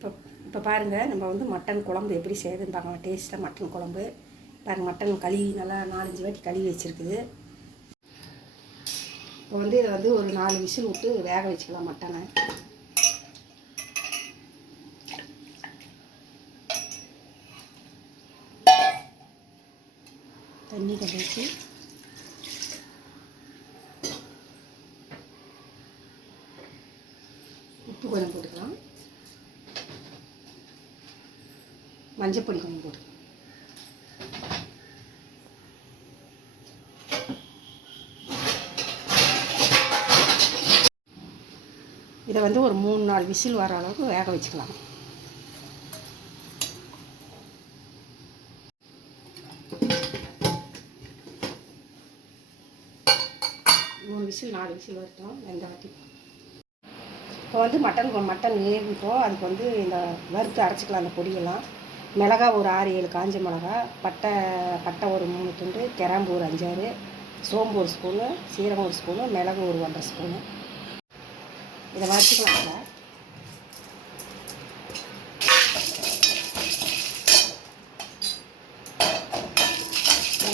இப்போ பாருங்கள், நம்ம வந்து மட்டன் குழம்பு எப்படி செய்யுதுன்னு பார்க்கலாம். டேஸ்ட்டாக மட்டன் குழம்பு பாருங்கள். மட்டன் கழுவி நல்லா 4-5 வாட்டி கழுவி வச்சுருக்குது. இப்போ வந்து இதை வந்து ஒரு 4 விசில் விட்டு வேக வச்சுக்கலாம் மட்டனை. தண்ணி கொஞ்சம் வச்சு உப்பு கொஞ்சம் போட்டுக்கலாம், மஞ்சப்பொடி கொஞ்சம் போட்டுக்கலாம். இதை வந்து ஒரு 3-4 விசில் வர அளவுக்கு வேக வச்சுக்கலாம். 3 விசில் 4 விசில் வரட்டும். வெங்காயத்தி இப்போ வந்து மட்டன் வேகிட்டோம். அதுக்கு வந்து இந்த வறுத்து அரைச்சிக்கலாம். அந்த பொடியெல்லாம் மிளகா ஒரு 6-7 காஞ்ச மிளகா, பட்டை ஒரு 3 துண்டு, கிராம்பு ஒரு 5-6, சோம்பு ஒரு ஸ்பூனு, சீரகம் ஒரு ஸ்பூனு, மிளகு ஒரு 1.5 ஸ்பூனு. இதை வறுத்துக்கலாம்.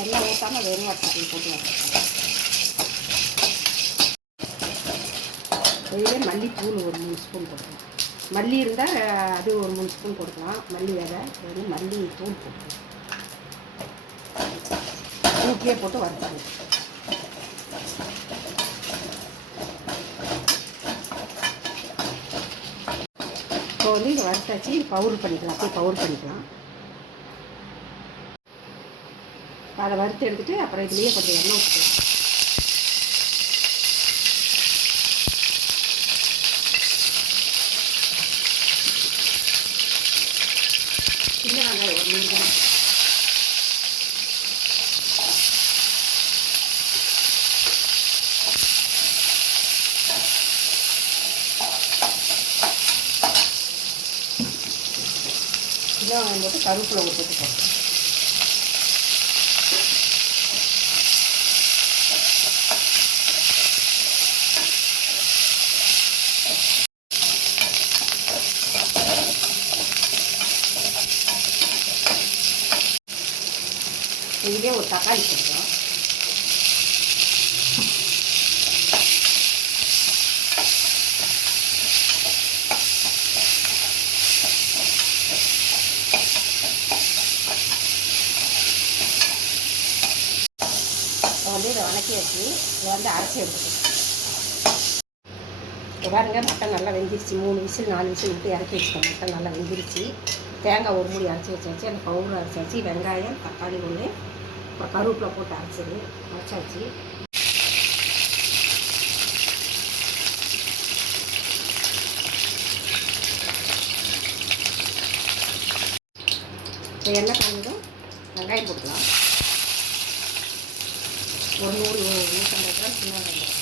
எல்லாம் ஊற்றாமல் வெறும் வறுத்து போட்டு வச்சுக்கலாம். இதுவே மல்லித்தூள் ஒரு 3 ஸ்பூன் போட்டுக்கலாம். மல்லி இருந்தால் அது ஒரு 3 ஸ்பூன் போட்டுக்கலாம். மல்லி விதை வந்து மல்லி தூள் போட்டுக்கலாம். ஊற்றியே போட்டு வறுத்தாங்க. இப்போ வந்து இதை வறுத்தாச்சு. பவுடர் பண்ணிக்கலாம். அப்படியே பவுடர் பண்ணிக்கலாம். அதை வறுத்து எடுத்துகிட்டு அப்புறம் இதுலேயே கொஞ்சம் எண்ணெய் ஊற்றிக்கலாம். சின்ன வெங்காயம் ஒரு 100 கிராம், சின்ன வெங்காயம் போட்டு கருவேப்பிலை போட்டுக்கலாம். இதுவே ஒரு தக்காளி போட்டுக்கலாம். வந்து இதை வணக்கி வச்சு இதை வந்து அரைச்சி எடுத்துக்கலாம். இப்போ பாருங்க, மட்டன் நல்லா வெந்திருச்சு. 3 விசில் 4 விசில் விட்டு இறக்கி வச்சுக்கோங்க. மட்டன் நல்லா வெந்திருச்சு. தேங்காய் ஒரு மூடி அரைச்சி வச்சாச்சு. அந்த பவுடர் அரைச்சாச்சு. வெங்காயம் தக்காளி ஒன்று, அப்புறம் கருவேப்பிலை போட்டு அரைச்சாச்சு. இப்போ எண்ணெய் காஞ்சதும் வெங்காயம் போட்டுக்கலாம். ஒரு 150 கிராம் சின்ன வெங்காயம்,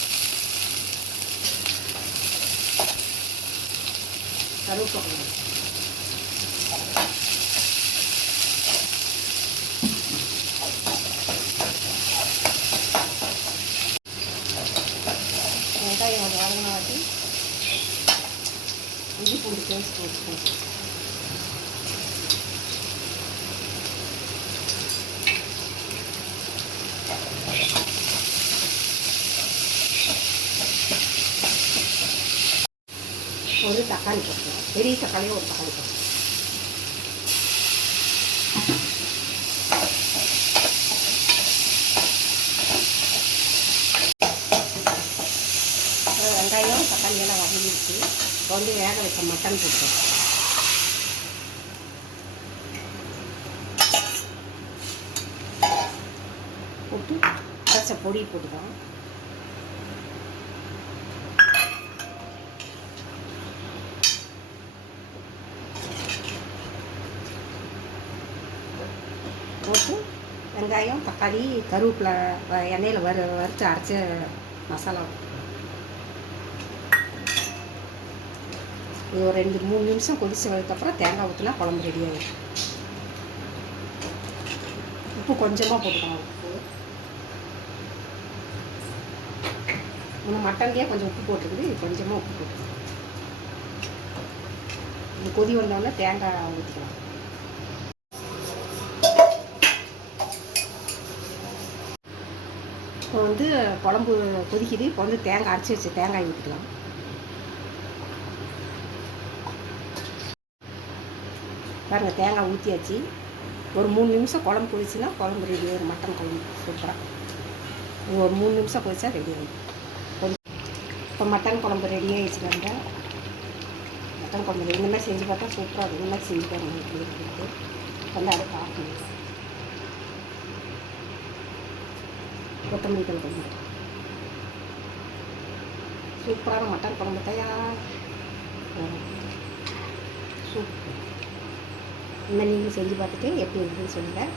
கருவேப்பிலை, வெங்காயம் ஒரு வதங்கினாட்டி இஞ்சி பூண்டு பேஸ்ட் போட்டு ஒரு தக்காளி போட்டுக்கலாம். பெரிய தக்காளியும் ஒரு தக்காளி போட்டுக்கலாம். வெங்காயம் தக்காளி எல்லாம் வதங்கிடுச்சு. இப்போ வந்து வேக வைக்க மட்டன் போட்டுக்கலாம். போட்டு அரைச்ச பொடி போட்டுக்கலாம். போட்டு வெங்காயம் தக்காளி கருவேப்பிலை எண்ணெயில் வறுத்து அரைச்ச மசாலா இது ஒரு 2-3 நிமிஷம் கொதிச்சு வந்ததுக்கப்புறம் தேங்காய் ஊற்றினா குழம்பு ரெடி ஆகிடும். உப்பு கொஞ்சமாக போட்டுக்கலாம். உப்பு மட்டன்லேயே கொஞ்சம் உப்பு போட்டுருக்குது. இது கொஞ்சமாக உப்பு போட்டுக்கலாம். இது கொதி வந்தோடனே தேங்காய் ஊற்றிக்கலாம். இப்போ வந்து குழம்பு கொதிக்குது. இப்போ வந்து தேங்காய் அரைச்சி வச்ச தேங்காய் ஊற்றிக்கலாம். பாருங்கள், தேங்காய் ஊற்றியாச்சு. ஒரு 3 நிமிஷம் குழம்பு கொதிச்சுன்னா குழம்பு ரெடி ஆகிடும். மட்டன் குழம்பு சூப்பராக. ஒரு 3 நிமிஷம் கொதிச்சா ரெடி ஆகிடும். இப்போ மட்டன் குழம்பு ரெடி ஆகிடுச்சு. மட்டன் குழம்பு இந்த மாதிரி செஞ்சு பார்த்தா சூப்பராக இருக்கும். இந்த மாதிரி செஞ்சு பாருங்கள். வந்து அடுப்பு ஆஃப் பண்ணுங்க. கொத்தமல்லி தூள் கொஞ்சம். சூப்பரான மட்டன் குழம்பு தயார். சூப்பர். இந்த நீங்களும் செஞ்சு பார்த்துட்டு எப்படி இருக்குதுன்னு சொல்லுங்கள்.